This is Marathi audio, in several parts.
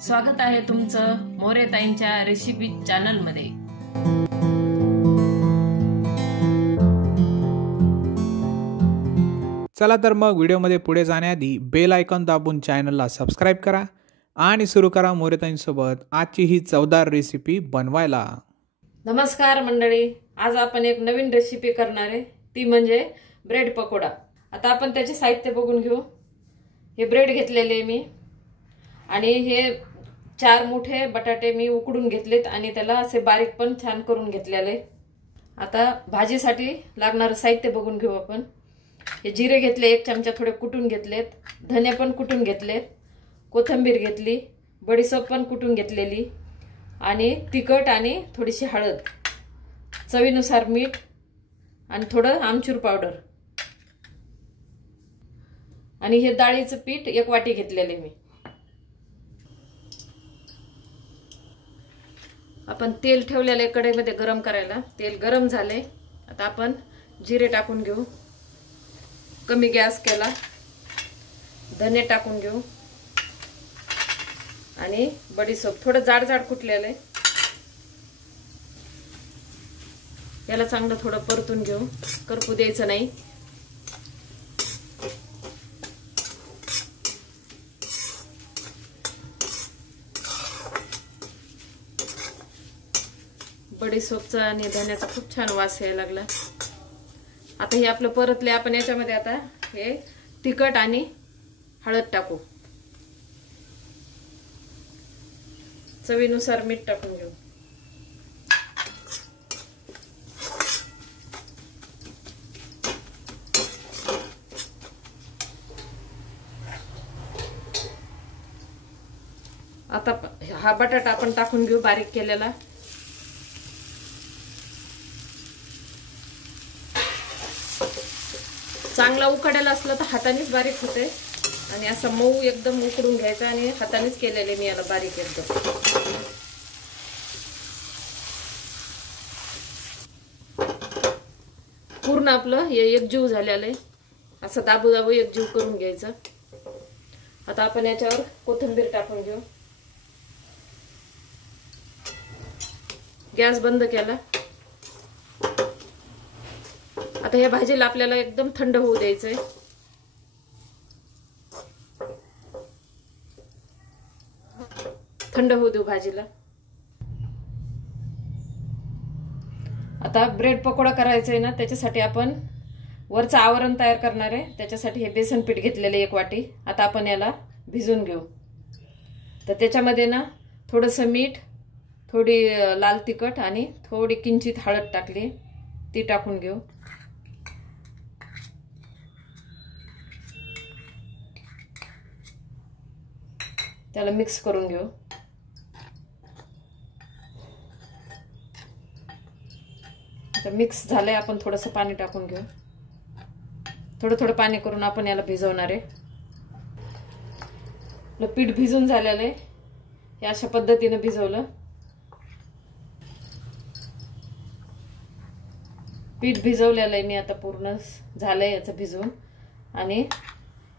स्वागत आहे तुमचं मोरेताईंच्या रेसिपी चॅनल मध्ये। चला तर मग व्हिडिओमध्ये पुढे जाण्याआधी बेल आयकॉन दाबून चॅनलला सबस्क्राइब करा आणि सुरू करा मोरेताईंसोबत आजची ही चवदार रेसिपी बनवायला। नमस्कार मंडळी, आज आपण एक नवीन रेसिपी करणार आहे, ती म्हणजे ब्रेड पकोडा। आता आपण त्याचे साहित्य बघून घेऊ। हे ब्रेड घेतलेले मी आणि हे 4 मोठे बटाटे मी उकडून घेतलेत आणि त्याला असे बारीक पण छान करून घेतलेले। आता भाजीसाठी लागणारे साहित्य बघून घेऊ आपण। हे जिरे घेतले 1 चमचा, थोडे कुटून घेतलेत, धने पण कुटून घेतलेत, कोथिंबीर घेतली, बडीशेप पण कुटून घेतलेली आणि तिखट आणि थोडीशी हळद, चवीनुसार मीठ आणि थोडं आमचूर पावडर आणि हे डाळीचं पीठ 1 वाटी घेतलेले मी। आपण तेल ठेवलेले कढईमध्ये गरम करायला। तेल गरम झाले, आता आपण जिरे टाकून घेऊ। कमी गॅस केला, धने टाकून घेऊ आणि बडीशेप थोडं जाड जाड कुटलेले, याला चांगलं थोडं परतून घेऊ, करपू द्यायचं नाही। बडीशेपचा आणि धन्याचा खूप छान वास यायला लागला। आता हे आपलं परतले, आपण याच्यामध्ये आता हे तिखट आणि हळद टाकू, चवीनुसार मीठ टाकून घेऊ। आता हा बटाटा आपण टाकून घेऊ बारीक केलेला। चांगला उकडेला असला तर हातानेच बारीक होते आणि असं मऊ एकदम उकडून घ्यायचा आणि हातानेच केलेले मी याला बारीक एकदम। पूर्ण आपलं हे एकजीव झालेलं आहे, असं दाबू दाबू एकजीव करून घ्यायचं। आता आपण याच्यावर कोथिंबीर टाकून घेऊ। गॅस बंद केला। आता या भाजीला आपल्याला एकदम थंड होऊ द्यायचंय। थंड होऊ देऊ भाजीला। आता ब्रेड पकोडा करायचा आहे ना, त्याच्यासाठी आपण वरचं आवरण तयार करणार आहे। त्याच्यासाठी हे बेसन पीठ घेतलेले 1 वाटी। आता आपण याला भिजवून घेऊ। तर त्याच्यामध्ये ना थोडंसं मीठ, थोडी लाल तिखट आणि थोडी किंचित हळद टाकली, ती टाकून घेऊ। त्याला मिक्स करून घेऊ। आता मिक्स झालंय, आपण थोडंसं पाणी टाकून घेऊ। थोडं थोडं पाणी करून आपण याला भिजवणार आहे। आपलं पीठ भिजून झालेलं आहे, हे अशा पद्धतीने भिजवलं। पीठ भिजवलेलं आहे मी, आता पूर्ण झालंय याचं भिजवून। आणि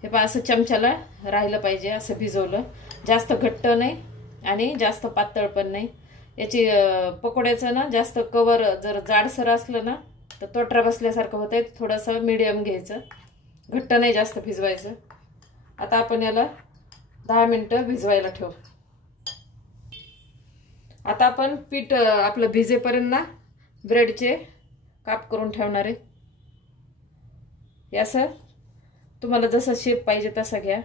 हे पहा असं चमच्याला राहिलं पाहिजे असं भिजवलं। जास्त घट्ट नाही आणि जास्त पातळ पण नाही। याची पकोड्याचं ना जास्त कवर जर जाडसर असलं ना तर तोटरा बसल्यासारखं होतंय। थोडंसं मीडियम घ्यायचं, घट्ट नाही जास्त भिजवायचं। आता आपण याला 10 मिनिटं भिजवायला ठेवू। आता आपण पीठ आपलं भिजेपर्यंत ना ब्रेडचे काप करून ठेवणार आहे। याचं तुम्हाला जसा शेप पाहिजे तसा घ्या,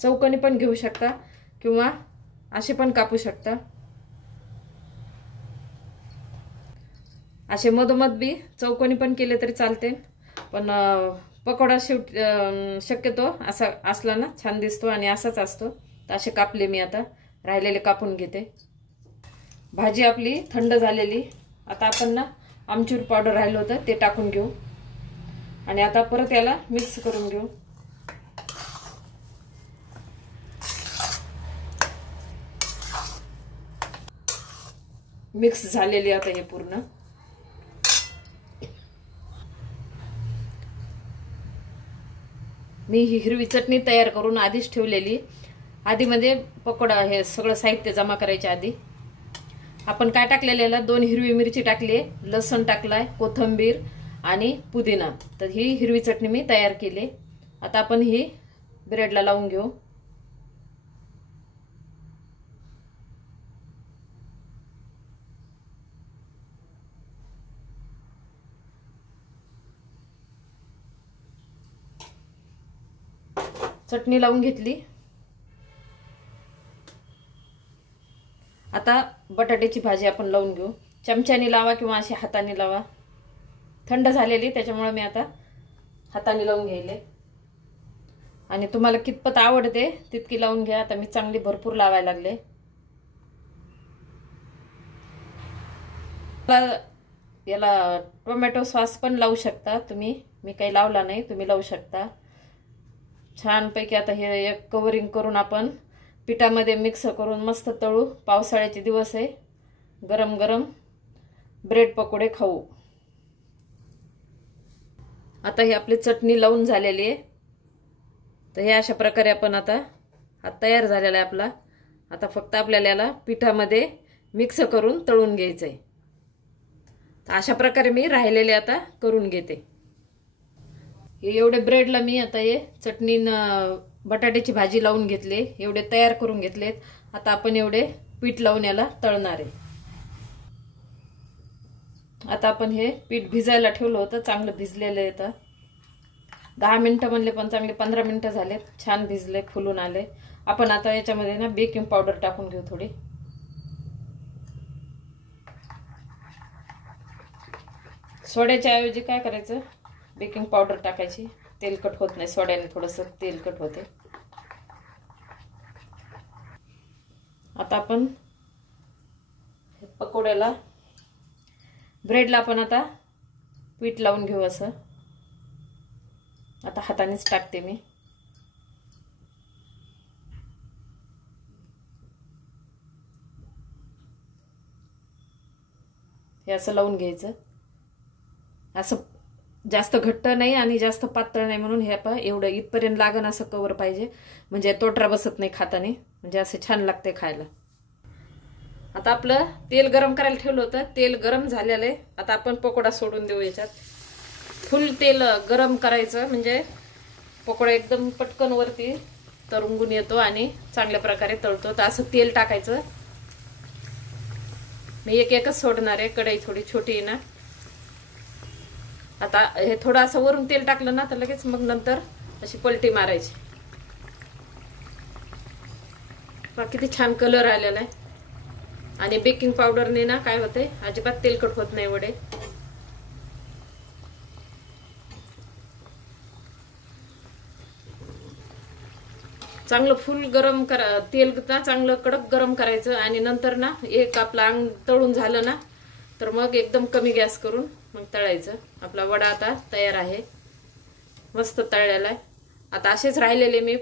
चौकोनी पण घेऊ शकता किंवा असे पण कापू शकता। असे मधोमध बी चौकोनी पण केले तरी चालते, पण पकोडा शक्यतो असा असला ना छान दिसतो आणि असाच असतो। तर असे कापले मी, आता राहिलेले कापून घेते। भाजी आपली थंड झालेली। आता आपण ना आमचूर पावडर राहिलं होतं ते टाकून घेऊ आणि आता परत याला मिक्स करून घेऊ। मिक्स झालेली आता हे पूर्ण। मी ही हिरवी चटणी तयार करून आधीच ठेवलेली, आधी मध्ये पकोडा हे सगळं साहित्य जमा करायच्या आधी आपण काय टाकलेलं, 2 हिरवी मिरची टाकली, लसूण टाकलाय, कोथिंबीर आणि पुदिना. तर ही हिरवी चटणी मी तयार केली. आता आपण ही ब्रेडला लावून घेऊ. चटणी लावून घेतली. आता बटाट्याची भाजी आपण लावून घेऊ. चमच्याने लावा किंवा अशी हाताने लावा. थंड झालेली त्याच्यामुळे मी आता हाताने लावून घ्यायले. आणि तुम्हाला कितपत आवडते तितकी लावून घ्या. आता मी चांगली भरपूर लावायला लागले. याला टोमॅटो सॉस पण लावू शकता तुम्ही. मी काही लावला नाही, तुम्ही लावू शकता. छानपैकी आता हे एक कव्हरिंग करून आपण पिठामध्ये मिक्स करून मस्त तळू. पावसाळ्याचे दिवस आहे, गरम गरम ब्रेड पकोडे खाऊ. आता ही आपली चटणी लावून झालेली आहे. तर हे अशा प्रकारे आपण आता हा तयार झालेला आहे आपला. आता फक्त आपल्याला याला पिठामध्ये मिक्स करून तळून घ्यायचं आहे. तर अशा प्रकारे मी राहिलेले आता करून घेते. एवढे ब्रेडला मी आता हे चटणी बटाट्याची भाजी लावून घेतले, एवढे तयार करून घेतलेत. आता आपण एवढे पीठ लावून याला तळणार आहे. आता आपण हे पीठ भिजायला ठेवलं होतं, चांगलं भिजलेलं आहे. तर 10 मिनिटं म्हणले पण चांगले 15 मिनिटं झालेत. छान भिजले, फुलून आले. आपण आता याच्यामध्ये ना बेकिंग पावडर टाकून घेऊ थोडी. सोड्याच्या ऐवजी काय करायचं, बेकिंग पावडर टाकायची. तेलकट होत नाही, सोड्याने थोडंसं तेलकट होते. आता आपण पकोड्याला ब्रेडला आपण आता पीठ लावून घेऊ. असं आता हातानेच टाकते मी. हे असं लावून घ्यायचं. असं जास्त घट्ट नाही आणि जास्त पातळ नाही, म्हणून हे आपण एवढं इथपर्यंत लागण असं कवर पाहिजे, म्हणजे तोटरा बसत नाही खाताना, म्हणजे असं छान लागते खायला. आता आपलं तेल गरम करायला ठेवलं होतं, तेल गरम झालेलं आहे. आता आपण पकोडा सोडून देऊ याच्यात. फुल तेल गरम करायचं, म्हणजे पकोडा एकदम पटकन वरती तरंगून येतो आणि चांगल्या प्रकारे तळतो. तर असं तेल टाकायचं. मी एकच सोडणार आहे, कढई थोडी छोटी आहे ना. आता हे थोडं असं वरून तेल टाकलं ना तर लगेच मग नंतर अशी पलटी मारायची. किती छान कलर आलेला आहे. आणि बेकिंग पावडरने ना काय होते, अजिबात तेलकट होत नाही वडे. चांगलं फुल गरम करा, तेल ना चांगलं कडक गरम करायचं. आणि नंतर ना एक आपलं अंग तळून झालं ना तर मग एकदम कमी गॅस करून मग तळायचं. आपला वडा आता तयार आहे, मस्त तळलेला आहे. आता असेच राहिलेले मी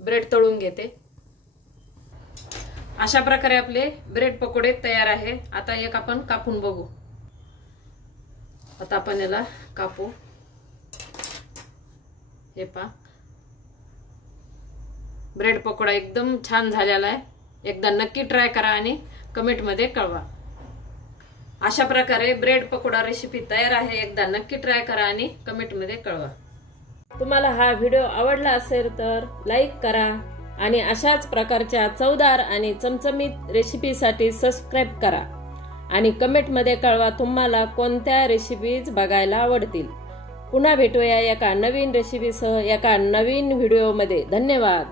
ब्रेड तळून घेते. अशा प्रकारे आपले ब्रेड पकोडे तयार आहे. आता एक आपण कापून बघू. आता आपण याला कापू. हे पहा, ब्रेड पकोडा एकदम छान झालेला आहे. एकदा नक्की ट्राय करा आणि कमेंटमध्ये कळवा. अशा प्रकारे ब्रेड पकोडा रेसिपी तयार आहे. एकदा नक्की ट्राय करा आणि कमेंटमध्ये कळवा. तुम्हाला हा व्हिडिओ आवडला असेल तर लाईक करा आणि अशाच प्रकारच्या चवदार आणि चमचमीत रेसिपीसाठी सबस्क्राईब करा आणि कमेंटमध्ये कळवा तुम्हाला कोणत्या रेसिपीज बघायला आवडतील. पुन्हा भेटूया एका नवीन रेसिपीसह एका नवीन व्हिडिओमध्ये. धन्यवाद.